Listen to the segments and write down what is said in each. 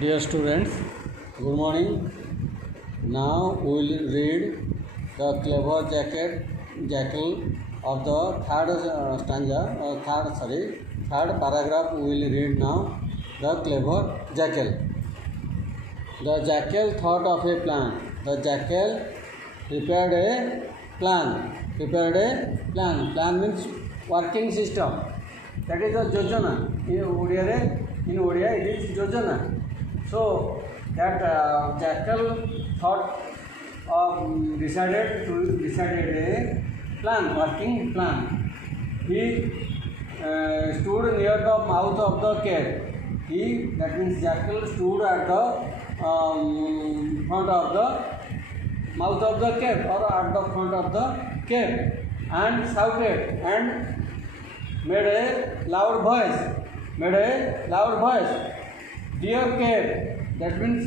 Dear students, good morning. Now we will read the clever jackal of the third paragraph. We will read now the clever jackal. The jackal thought of a plan. The jackal prepared a plan. Plan means working system. That is a Jojana. In Odia it is Jojana. So that jackal thought of decided a plan, working plan. He stood near the mouth of the cave. That means jackal stood at the front of the mouth of the cave or at the front of the cave and shouted and made a loud voice. Dear cave, that means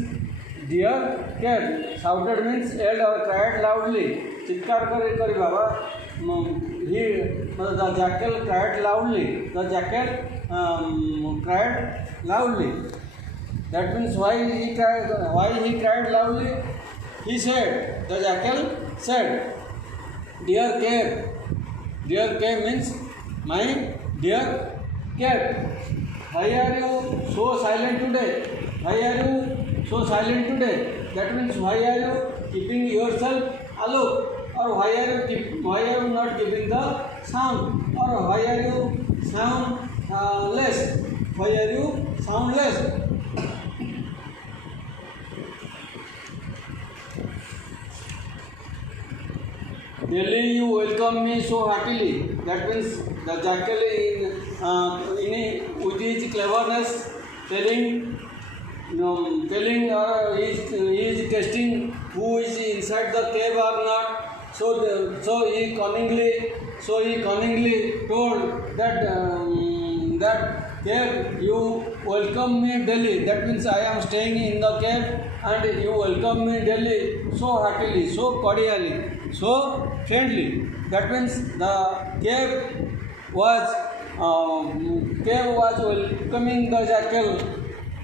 dear cave. Shouted means yelled or cried loudly. चित्कार करी बाबा. The jackal cried loudly. The jackal cried loudly. That means why he cried loudly? He said, the jackal said, dear cave. Dear cave means my dear cave. Why are you so silent today? That means why are you keeping yourself aloof? Or why are you not giving the sound? Or why are you soundless? Why are you soundless? Daily you welcome me so heartily. That means the jackal with his cleverness telling he is testing who is inside the cave or not. So he cunningly told that cave, you welcome me daily. That means I am staying in the cave and you welcome me daily so heartily, so cordially, so friendly. That means the cave was welcoming the jackal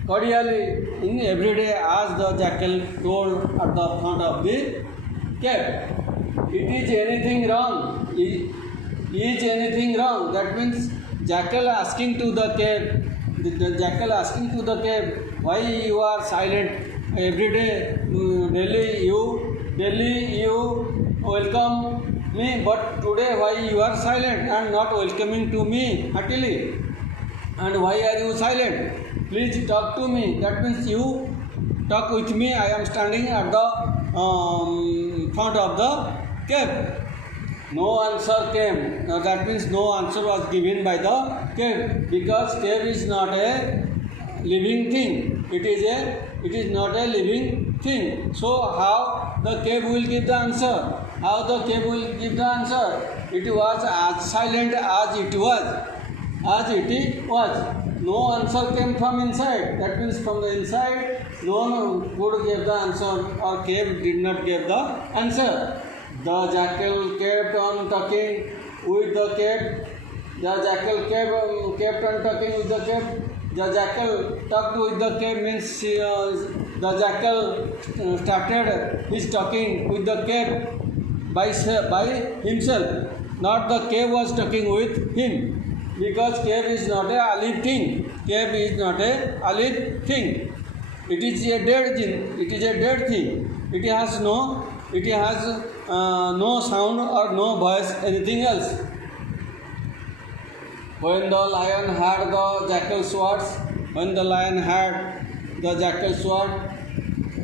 cordially in every day as the jackal told at the front of the cave. Is anything wrong? That means jackal asking to the cave. The jackal asking to the cave, why you are silent every day? Daily you welcome me, but today why you are silent and not welcoming to me heartily? And why are you silent? Please talk to me. That means you talk with me. I am standing at the front of the cave. No answer came. That means no answer was given by the cave, because cave is not a living thing. It is not a living thing. So how the cave will give the answer? It was as silent as it was. No answer came from inside. That means from the inside, no one could give the answer, or cave did not give the answer. The jackal kept on talking with the cave. The jackal talked with the cave means the jackal started his talking with the cave by himself. Not the cave was talking with him, because cave is not a alive thing. It is a dead thing. It has no sound or no voice, anything else. When the lion had the jackal sword,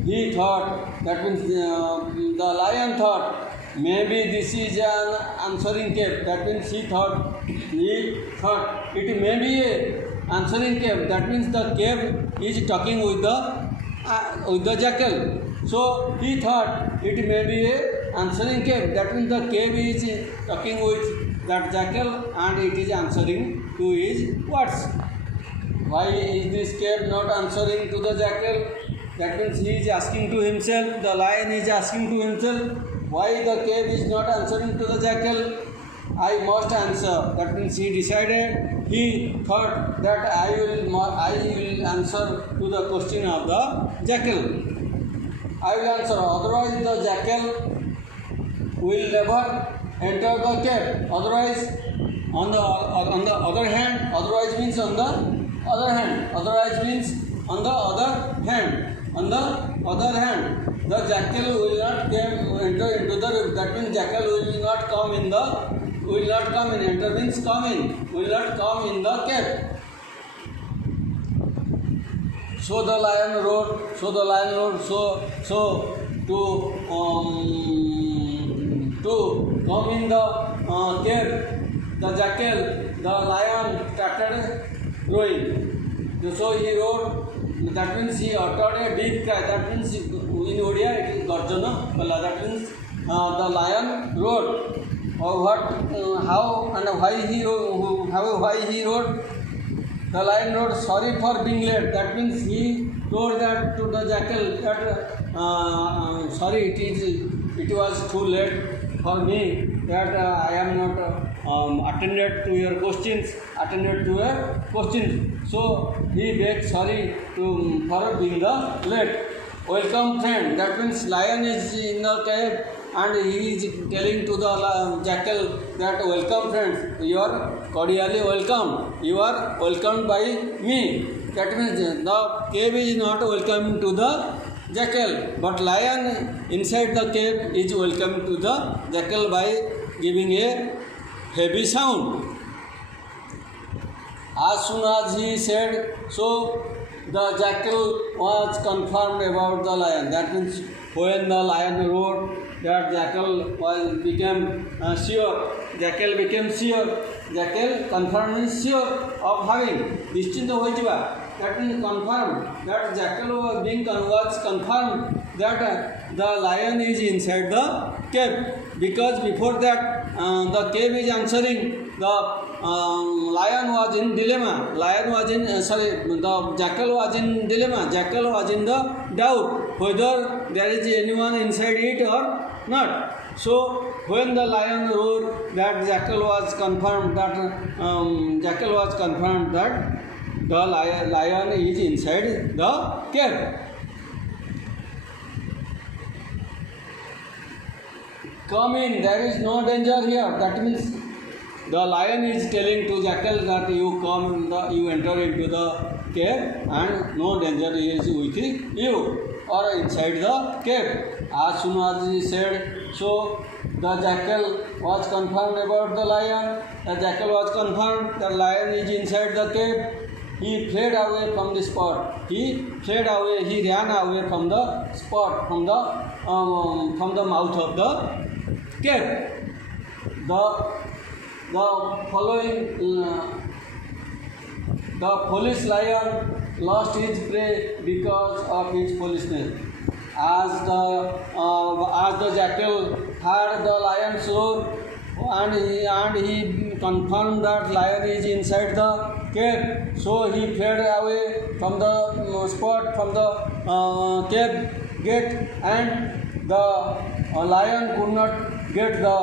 he thought, that means the lion thought, maybe this is an answering cave. That means he thought it may be a answering cave. That means the cave is talking with the jackal. So he thought it may be a answering cave. That means the cave is talking with that jackal and it is answering to his words. Why is this cave not answering to the jackal? That means he is asking to himself. The lion is asking to himself, why the cave is not answering to the jackal? I must answer. That means he decided, he thought that I will answer to the question of the jackal. I will answer, otherwise the jackal will never enter the cave. Otherwise, on the other hand, otherwise means on the other hand. Otherwise means on the other hand. On the other hand, the jackal will not enter into the. That means jackal will not come in the. Will not come in. Enter means come in. Will not come in the cave. So the lion roared. So the lion roared. So to come in the cave, the jackal, the lion started roaring. So he roared. That means he uttered a big cry. That means in Odia it is Garjana. That means the lion roared. How and why he roared? The lion roared, sorry for being late. That means he told that to the jackal that sorry, it was too late for me that I am not attended to your questions. So he begged sorry for being the late. Welcome friend. That means lion is in the cave and he is telling to the jackal that welcome friends, you are cordially welcome. You are welcomed by me. That means the cave is not welcoming to the jackal, but lion inside the cave is welcoming to the jackal by giving a heavy sound. As soon as he said so, the jackal was confirmed about the lion. That means when the lion roared, that jackal became sure. Jackal became sure. Jackal confirmed means sure of having. Distinto hoijiba. That means confirmed. That jackal was confirmed that the lion is inside the cave. Because before that, the cave is answering. The lion was in dilemma. The jackal was in dilemma. Jackal was in the doubt whether there is anyone inside it or not. So when the lion roared, that jackal was confirmed that the lion is inside the cave. Come in, there is no danger here. That means the lion is telling to jackal that you enter into the cave and no danger is with you or inside the cave. As soon as he said so, the jackal was confirmed about the lion. The jackal was confirmed the lion is inside the cave. He fled away from the spot. He ran away from the spot, from the mouth of the cave. The foolish lion lost his prey because of his foolishness. As the jackal heard the lion's roar and he confirmed that lion is inside the cave, so he fled away from the spot, from the cave gate, and the lion could not get the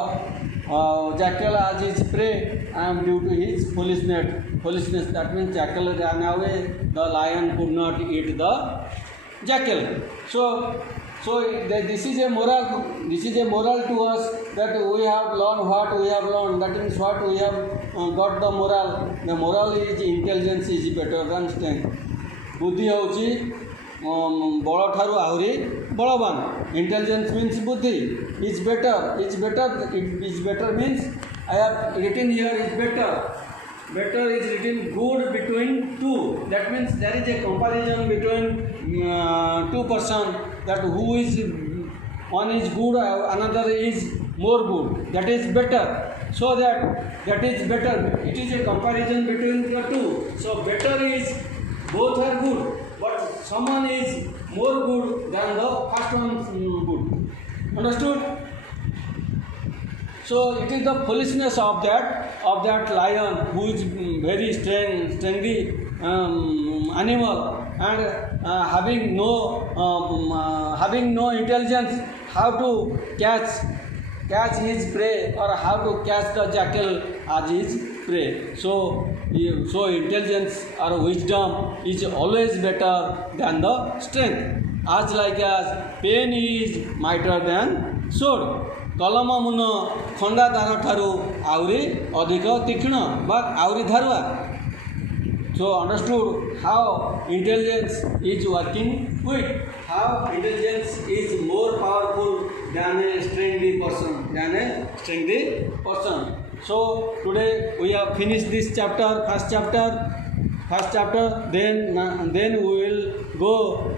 jackal as his prey and due to his foolishness. That means jackal ran away, the lion could not eat the jackal. So this is a moral to us, that we have learned what we have learned. That means what we have got the moral. The moral is intelligence is better than strength. Buddhi hochi bala tharu ahuri balaban. Intelligence means buddhi. It's better. It's better means I have written here is better. Better is written good between two. That means there is a comparison between two persons, that who is one is good, another is more good. That is better. So that is better. It is a comparison between the two. So better is both are good, but someone is more good than the first one good. Understood? So it is the foolishness of that lion, who is very strangely animal and having no intelligence how to catch catch his prey or how to catch the jackal as his prey. So intelligence or wisdom is always better than the strength. As like as pen is mightier than sword. कलम मुन खंडा दार ठारू आउरी अधिक तीक्ष्ण बा आउरी धारुआ. So understood how intelligence is working with, how intelligence is more powerful than a strengthy person. So today we have finished this chapter, first chapter. Then we will go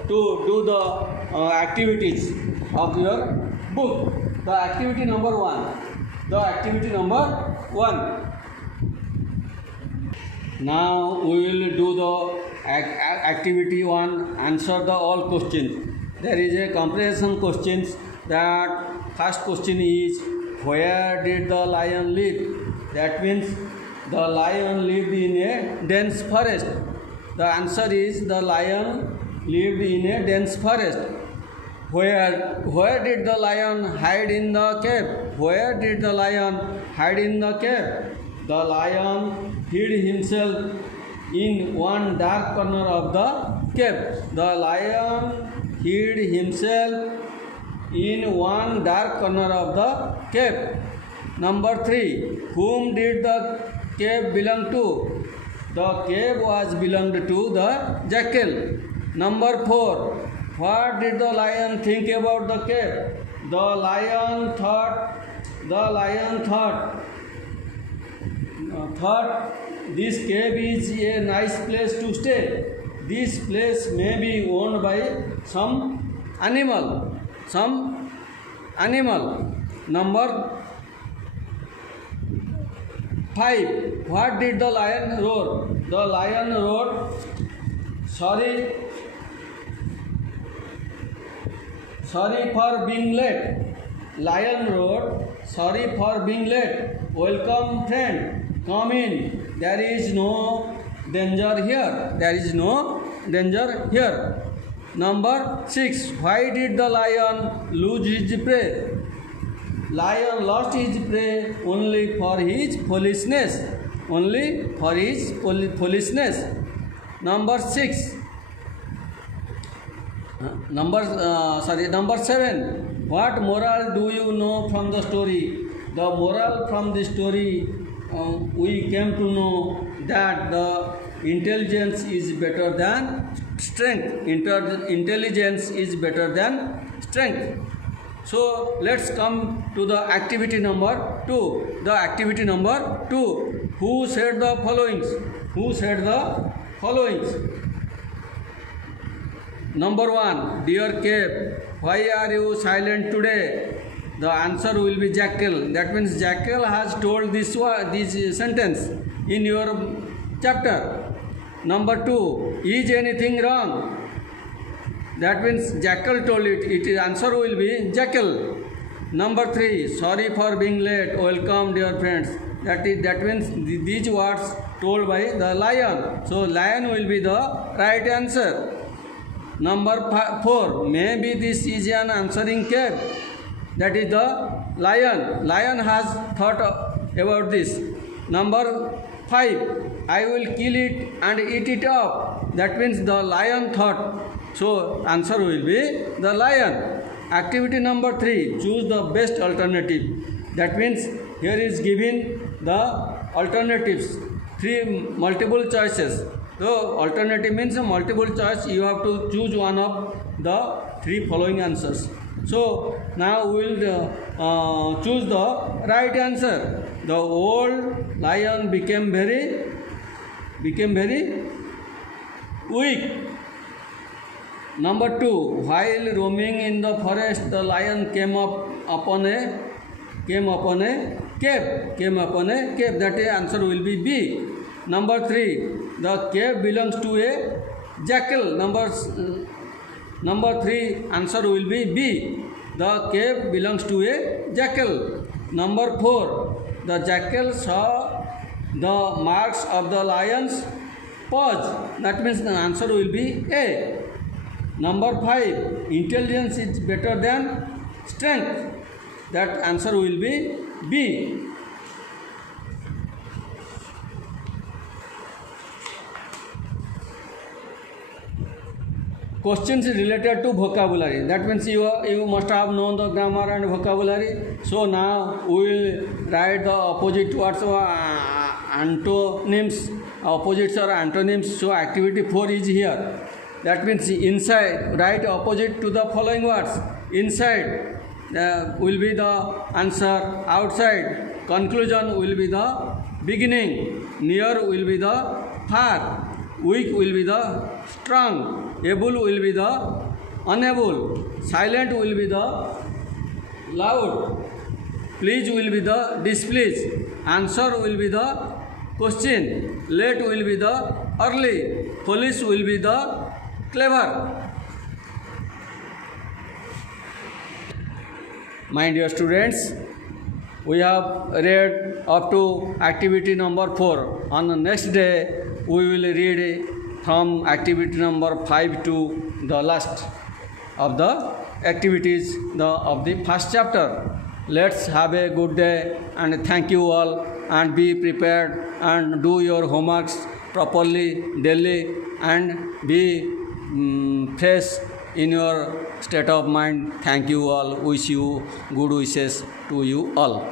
to do the activities of your book. The activity number one. Now we will do the activity one. Answer the all questions. There is a comprehension questions. That first question is, where did the lion live? That means the lion lived in a dense forest. The answer is the lion lived in a dense forest. Where did the lion hide in the cave? Where did the lion hide in the cave? The lion hid himself in one dark corner of the cave. The lion hid himself in one dark corner of the cave. Number 3. Whom did the cave belong to? The cave was belonged to the jackal. Number 4. What did the lion think about the cave? The lion thought this cave is a nice place to stay. This place may be owned by some animal. Number 5. What did the lion roar? The lion roared, sorry for being late. Lion roared, sorry for being late. Welcome friend, come in. There is no danger here. Number 6. Why did the lion lose his prey? Lion lost his prey only for his foolishness. Number 7. What moral do you know from the story? The moral from the story, we came to know that the intelligence is better than strength. Intelligence is better than strength. So let's come to the activity number 2. The activity number 2. Who said the followings? Number 1. Dear cave, why are you silent today? The answer will be jackal. That means jackal has told this sentence in your chapter. Number 2. Is anything wrong? That means jackal told it. Its answer will be jackal. Number 3. Sorry for being late. Welcome dear friends. That means these words told by the lion. So lion will be the right answer. Number 4. Maybe this is an answering cave. That is the lion. Lion has thought about this. Number 5. I will kill it and eat it up. That means the lion thought. So answer will be the lion. Activity number 3. Choose the best alternative. That means here is given the alternatives. 3 multiple choices. So alternative means a multiple choice. You have to choose one of the 3 following answers. So now we will choose the right answer. The old lion became very weak. Number 2. While roaming in the forest, the lion came upon a cave. That answer will be B. Number 3. The cave belongs to a jackal. Number 3 answer will be B. The cave belongs to a jackal. Number 4. The jackal saw the marks of the lion's paws. That means the answer will be A. Number 5. Intelligence is better than strength. that answer will be B. Questions related to vocabulary. That means you must have known the grammar and vocabulary. So now we will write the opposite words or antonyms. Opposites or antonyms. So activity 4 is here. That means inside, write opposite to the following words. Inside will be the answer. Outside, conclusion will be the beginning. Near will be the far. Weak will be the strong. Able will be the unable. Silent will be the loud. Please will be the displeased. Answer will be the question. Late will be the early. Foolish will be the clever. My dear students, we have read up to activity number 4. On the next day, we will read from activity number 5 to the last of the activities of the first chapter. Let's have a good day and thank you all, and be prepared and do your homeworks properly daily and be fresh in your state of mind. Thank you all. Wish you good wishes to you all.